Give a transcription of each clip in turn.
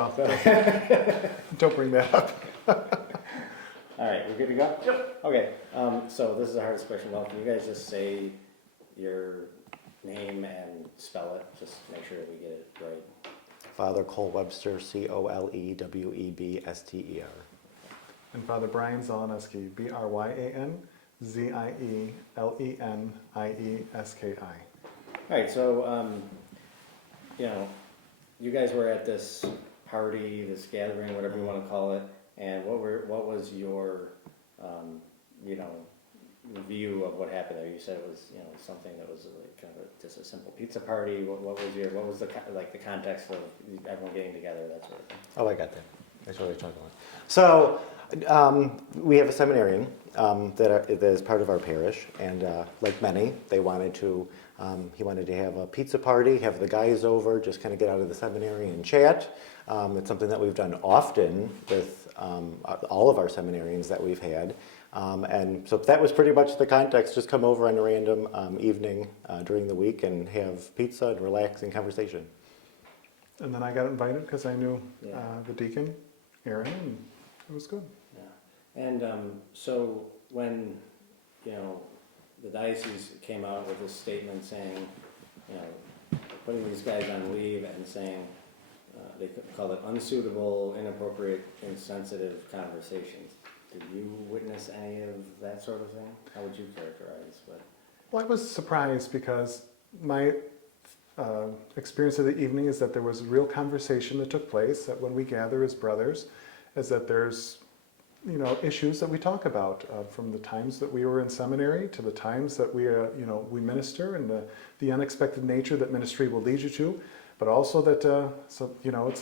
well, don't bring that up. All right, we're good to go? Yep. Okay, so this is the hardest question. Well, can you guys just say your name and spell it? Just make sure that we get it right. Father Cole Webster, Colewebster. And Father Bryan Zielenieski, Bryanzieleniieski. All right, so, you guys were at this party, this gathering, whatever you want to call it, and what was your, view of what happened there? You said it was, something that was like kind of just a simple pizza party. What was the context of everyone getting together, that sort of thing? Oh, I got that. That's what we're talking about. So, we have a seminarian that is part of our parish, and like many, he wanted to have a pizza party, have the guys over, just kind of get out of the seminary and chat. It's something that we've done often with all of our seminarians that we've had. And so that was pretty much the context, just come over on a random evening during the week and have pizza and relax and conversation. And then I got invited because I knew the deacon, Aaron, and it was good. Yeah. And so when, the diocese came out with this statement saying, putting these guys on leave and saying, they called it unsuitable, inappropriate, insensitive conversations. Did you witness any of that sort of thing? How would you characterize what? Well, I was surprised because my experience of the evening is that there was real conversation that took place, that when we gather as brothers, is that there's, issues that we talk about from the times that we were in seminary to the times that we minister, and the unexpected nature that ministry will lead you to, but also that, it's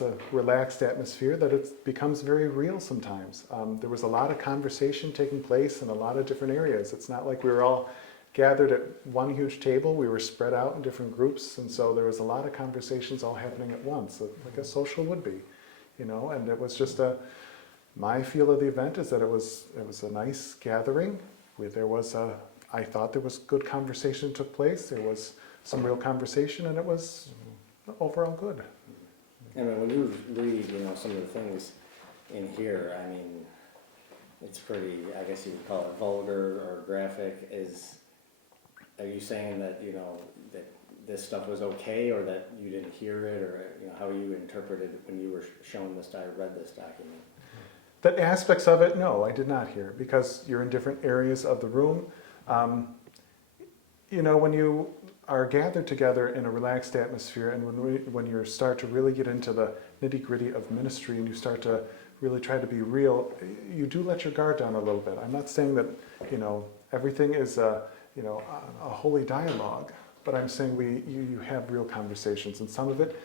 a relaxed atmosphere, that it becomes very real sometimes. There was a lot of conversation taking place in a lot of different areas. It's not like we were all gathered at one huge table. We were spread out in different groups, and so there was a lot of conversations all happening at once, like a social would be, and it was just my feel of the event is that it was a nice gathering. I thought there was good conversation took place. There was some real conversation, and it was overall good. I mean, when you read, some of the things in here, I mean, it's pretty, I guess you would call it vulgar or graphic. Are you saying that, that this stuff was okay, or that you didn't hear it, or, how you interpreted it when you were shown this, read this document? That aspects of it, no, I did not hear, because you're in different areas of the room. When you are gathered together in a relaxed atmosphere, and when you start to really get into the nitty-gritty of ministry, and you start to really try to be real, you do let your guard down a little bit. I'm not saying that, everything is a holy dialogue, but I'm saying you have real conversations, and some of it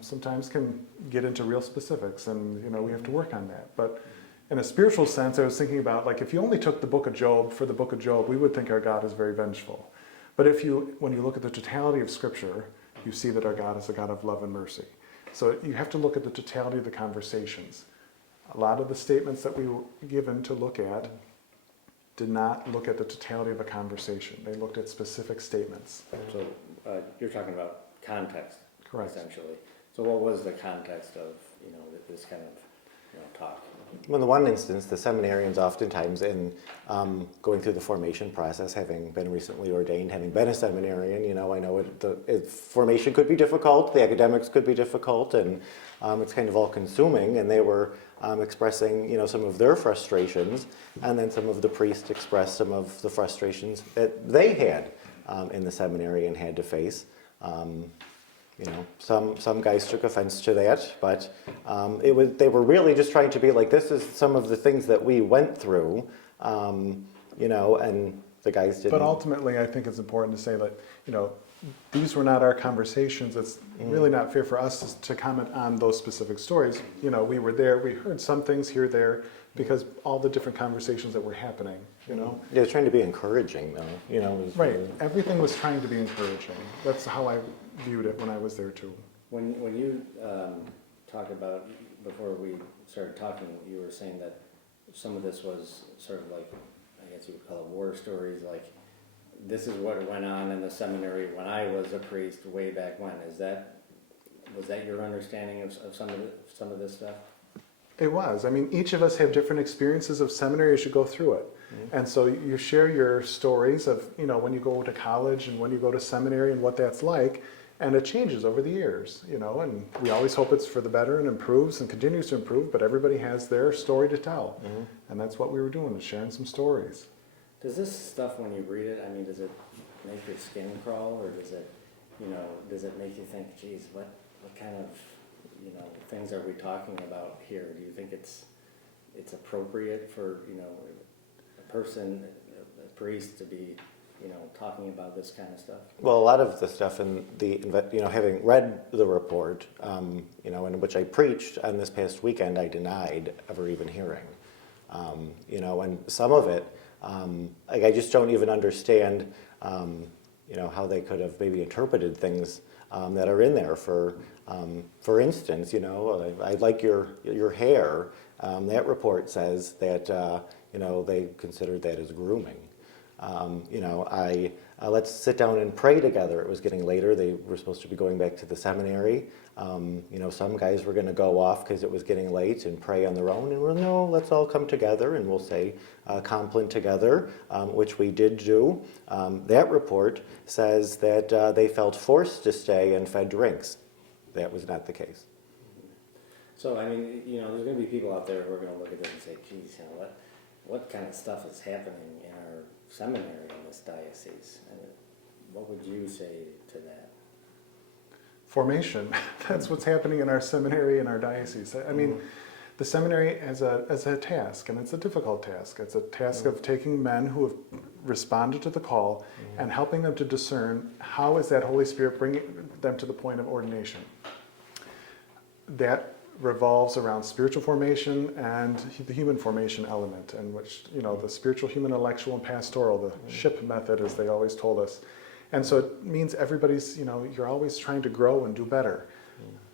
sometimes can get into real specifics, and we have to work on that. But in a spiritual sense, I was thinking about, like, if you only took the book of Job for the book of Job, we would think our God is very vengeful. But when you look at the totality of Scripture, you see that our God is a God of love and mercy. So you have to look at the totality of the conversations. A lot of the statements that we were given to look at did not look at the totality of a conversation. They looked at specific statements. So you're talking about context, Correct. Essentially. So what was the context of, this kind of, talk? Well, in the one instance, the seminarians oftentimes in going through the formation process, having been recently ordained, having been a seminarian, I know formation could be difficult, the academics could be difficult, and it's kind of all-consuming, and they were expressing, some of their frustrations, and then some of the priests expressed some of the frustrations that they had in the seminary and had to face. Some guys took offense to that, but they were really just trying to be like, this is some of the things that we went through, and the guys didn't. But ultimately, I think it's important to say that, these were not our conversations. It's really not fair for us to comment on those specific stories. We were there, we heard some things here, there, because all the different conversations that were happening, Yeah, it was trying to be encouraging, though, Right, everything was trying to be encouraging. That's how I viewed it when I was there too. When you talk about, before we started talking, you were saying that some of this was sort of like, I guess you would call it war stories, like, this is what went on in the seminary when I was a priest way back when. Is that was that your understanding of some of this stuff? It was. I mean, each of us have different experiences of seminary as you go through it. And so you share your stories of, you know, when you go to college and when you go to seminary and what that's like, and it changes over the years, you know, and we always hope it's for the better and improves and continues to improve, but everybody has their story to tell. And that's what we were doing, is sharing some stories. Does this stuff, when you read it, I mean, does it make your skin crawl, or does it, you know, does it make you think, geez, what kind of, you know, things are we talking about here? Do you think it's appropriate for, you know, a person, a priest, to be, you know, talking about this kind of stuff? Well, a lot of the stuff in the, you know, having read the report, you know, in which I preached on this past weekend, I denied ever even hearing. You know, and some of it, like I just don't even understand, you know, how they could have maybe interpreted things that are in there. For instance, you know, I like your hair. That report says that, you know, they considered that as grooming. You know, let's sit down and pray together. It was getting later. They were supposed to be going back to the seminary. You know, some guys were going to go off because it was getting late and pray on their own. And we're, no, let's all come together and we'll say compline together, which we did do. That report says that they felt forced to stay and fed drinks. That was not the case. So, I mean, you know, there's going to be people out there who are going to look at this and say, geez, you know, what kind of stuff is happening in our seminary in this diocese? And what would you say to that? Formation. That's what's happening in our seminary and our diocese. I mean, the seminary as a task, and it's a difficult task. It's a task of taking men who have responded to the call and helping them to discern how is that Holy Spirit bringing them to the point of ordination. That revolves around spiritual formation and the human formation element, in which, you know, the spiritual, human, intellectual, and pastoral, the SHIP method, as they always told us. And so it means everybody's, you know, you're always trying to grow and do better,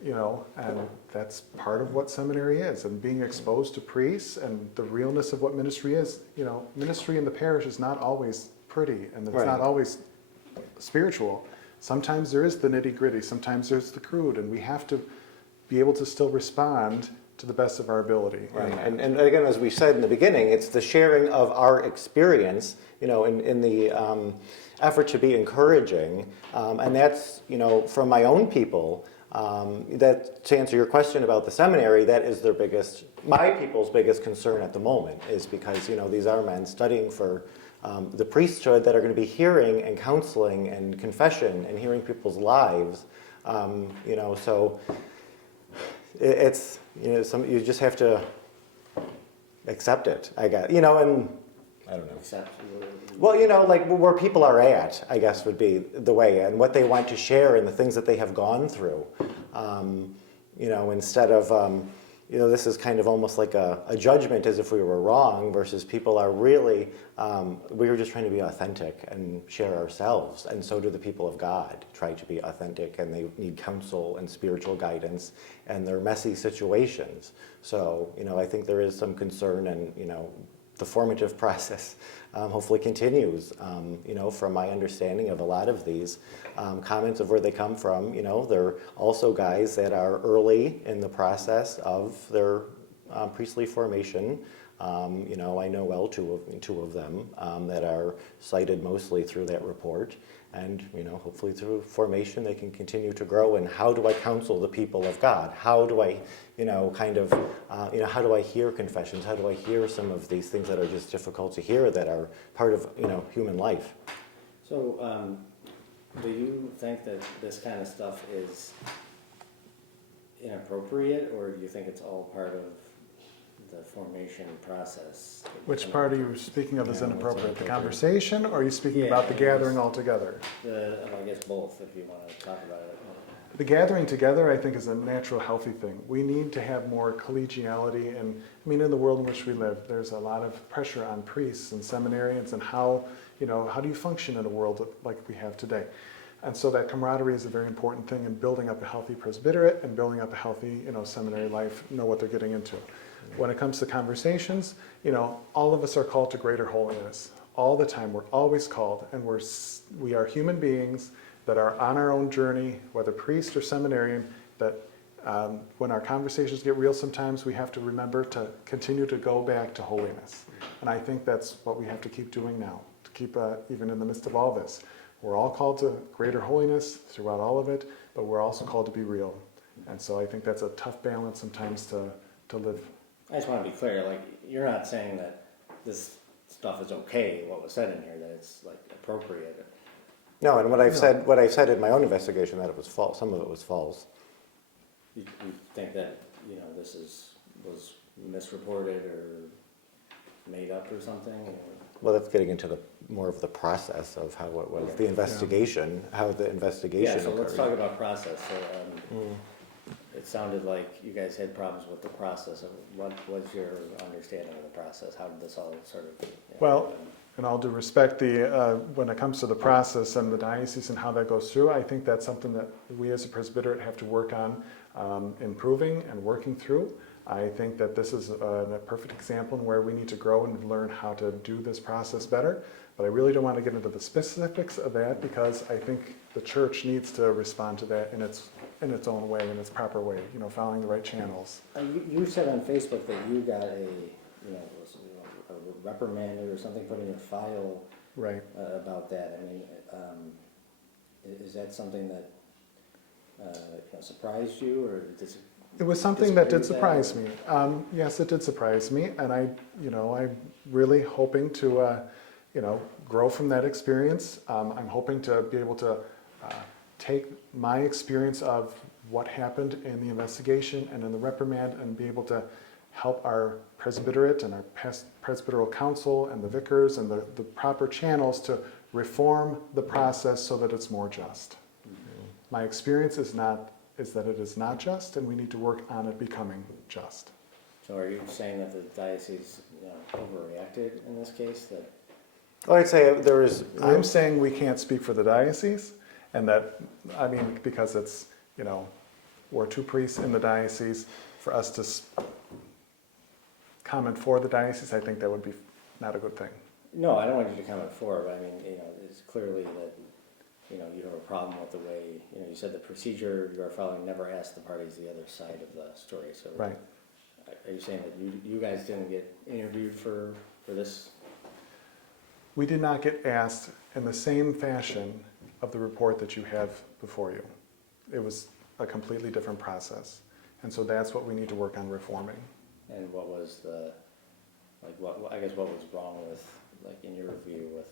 you know, and that's part of what seminary is, and being exposed to priests and the realness of what ministry is. You know, ministry in the parish is not always pretty, and it's not always spiritual. Sometimes there is the nitty-gritty, sometimes there's the crude, and we have to be able to still respond to the best of our ability. Right. And again, as we said in the beginning, it's the sharing of our experience, you know, in the effort to be encouraging. And that's, you know, from my own people, that to answer your question about the seminary, that is my people's biggest concern at the moment, is because, you know, these are men studying for the priesthood that are going to be hearing and counseling and confession and hearing people's lives. You know, so it's, you know, you just have to accept it, I guess, you know, and I don't know. Well, you know, like where people are at, I guess, would be the way, and what they want to share and the things that they have gone through. You know, instead of, you know, this is kind of almost like a judgment as if we were wrong, versus people are really, we were just trying to be authentic and share ourselves. And so do the people of God try to be authentic, and they need counsel and spiritual guidance, and they're messy situations. So, you know, I think there is some concern, and, you know, the formative process hopefully continues. You know, from my understanding of a lot of these comments of where they come from, you know, they're also guys that are early in the process of their priestly formation. You know, I know well two of them that are cited mostly through that report. And, you know, hopefully through formation they can continue to grow. And how do I counsel the people of God? How do I, you know, kind of, you know, how do I hear confessions? How do I hear some of these things that are just difficult to hear, that are part of, you know, human life? So, do you think that this kind of stuff is inappropriate, or do you think it's all part of the formation process? Which part are you speaking of as Yeah, inappropriate? what's The inappropriate? conversation, or are you speaking about the gathering altogether? I guess both, if you want to talk about it. The gathering together, I think, is a natural, healthy thing. We need to have more collegiality, and I mean, in the world in which we live, there's a lot of pressure on priests and seminarians, and how, you know, how do you function in a world like we have today? And so that camaraderie is a very important thing in building up a healthy presbyterate and building up a healthy, you know, seminary life, know what they're getting into. When it comes to conversations, you know, all of us are called to greater holiness. All the time, we're always called, and we are human beings that are on our own journey, whether priest or seminarian, that when our conversations get real, sometimes we have to remember to continue to go back to holiness. And I think that's what we have to keep doing now, to keep, even in the midst of all this. We're all called to greater holiness throughout all of it, but we're also called to be real. And so I think that's a tough balance sometimes to live. I just want to be clear, like, you're not saying that this stuff is okay, what was said in here, that it's like appropriate. No, and what I've said in my own investigation, that it was false. Some of it was false. You think that, this was misreported or made up or something? Or? Well, that's getting into more of the process of how it was, the investigation, how the investigation Yeah, so occurred. let's talk about process. So, it sounded like you guys had problems with the process. What was your understanding of the process? How did this all sort of... Well, in all due respect, when it comes to the process and the diocese and how that goes through, I think that's something that we as a presbyterate have to work on improving and working through. I think that this is a perfect example in where we need to grow and learn how to do this process better. But I really don't want to get into the specifics of that because I think the church needs to respond to that in its own way, in its proper way, following the right channels. You said on Facebook that you got a reprimanded or something put in your file Right. About that. I mean, is that something that surprised you, or It was something that did surprise me. Yes, it did surprise me, and I'm really hoping to, grow from that experience. I'm hoping to be able to take my experience of what happened in the investigation and in the reprimand and be able to help our presbyterate and our presbyteral council and the vicars and the proper channels to reform the process so that it's more just. Mm-hmm. My experience is that it is not just, and we need to work on it becoming just. So are you saying that the diocese overreacted in this case? Well, I'd say there is... I'm saying we can't speak for the diocese, and that, because it's, we're two priests in the diocese, for us to comment for the diocese, I think that would be not a good thing. No, I don't want you to comment for it, but I mean, it's clearly that, you have a problem with the way, you said the procedure you are following never asked the parties the other side of the story. So Right. Are you saying that you guys didn't get interviewed for this? We did not get asked in the same fashion of the report that you have before you. It was a completely different process. And so that's what we need to work on reforming. And what was what was wrong with, in your view, with,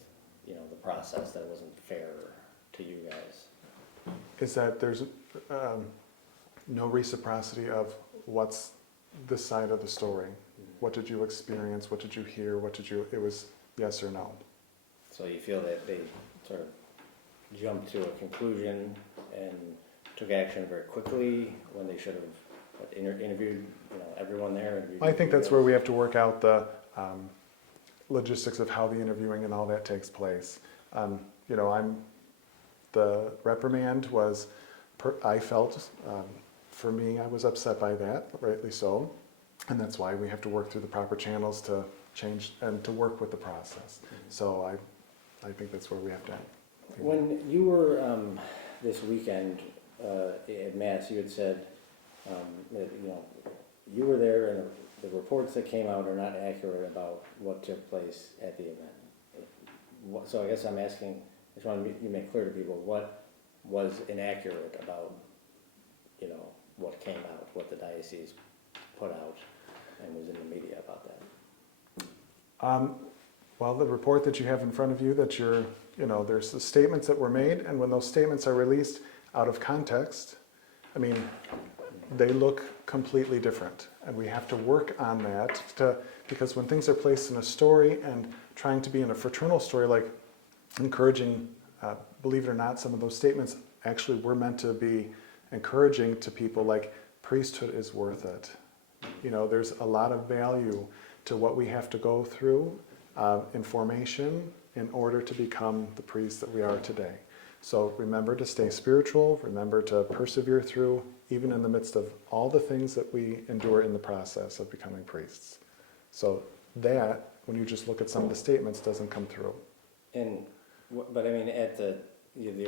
the process that wasn't fair to you guys? Is that there's no reciprocity of what's this side of the story. What did you experience? What did you hear? It was yes or no. So you feel that they sort of jumped to a conclusion and took action very quickly when they should have interviewed everyone there? I think that's where we have to work out the logistics of how the interviewing and all that takes place. The reprimand was, I felt, for me, I was upset by that, rightly so, and that's why we have to work through the proper channels to change and to work with the process. So I think that's where we have to end. When you were this weekend at Mass, you had said that you were there, and the reports that came out are not accurate about what took place at the event. So I guess I'm asking, I just want to make clear to people what was inaccurate about what came out, what the diocese put out and was in the media about that. Well, the report that you have in front of you, that there's the statements that were made, and when those statements are released out of context, they look completely different. And we have to work on that because when things are placed in a story and trying to be in a fraternal story, like encouraging, believe it or not, some of those statements actually were meant to be encouraging to people, like priesthood is worth it. There's a lot of value to what we have to go through in formation in order to become the priests that we are today. So remember to stay spiritual, remember to persevere through, even in the midst of all the things that we endure in the process of becoming priests. So that, when you just look at some of the statements, doesn't come through. But at the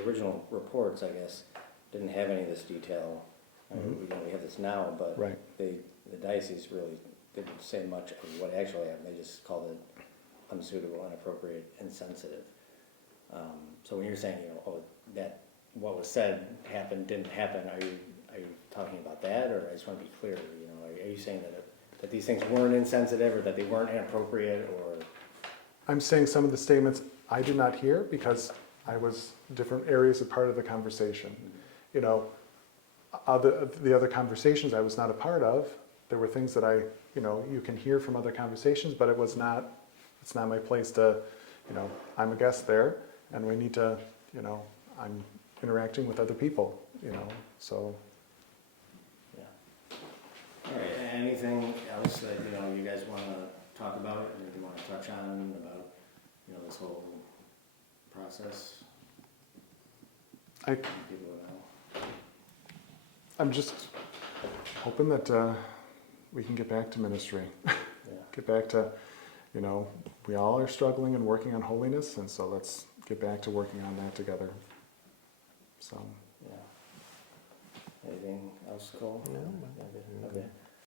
original reports, I guess, didn't have any of this detail I mean, we have this now, but Right. the diocese really didn't say much of what actually happened. They just called it unsuitable, inappropriate, insensitive. So when you're saying, that what was said didn't happen, are you talking about that, or I just want to be clear, are you saying that these things weren't insensitive, or that they weren't inappropriate, or? I'm saying some of the statements I did not hear because I was different areas of part of the conversation. The other conversations I was not a part of, there were things that you can hear from other conversations, but it's not my place to, I'm a guest there, and we need to, I'm interacting with other people, so. Yeah. All right, anything else that, you guys want to talk about, anything you want to touch on about, this whole process? People know. I'm just hoping that we can get back to ministry. Yeah. Get back to, we all are struggling and working on holiness, and so let's get back to working on that together. So. Yeah. Anything else, Cole? No. Okay.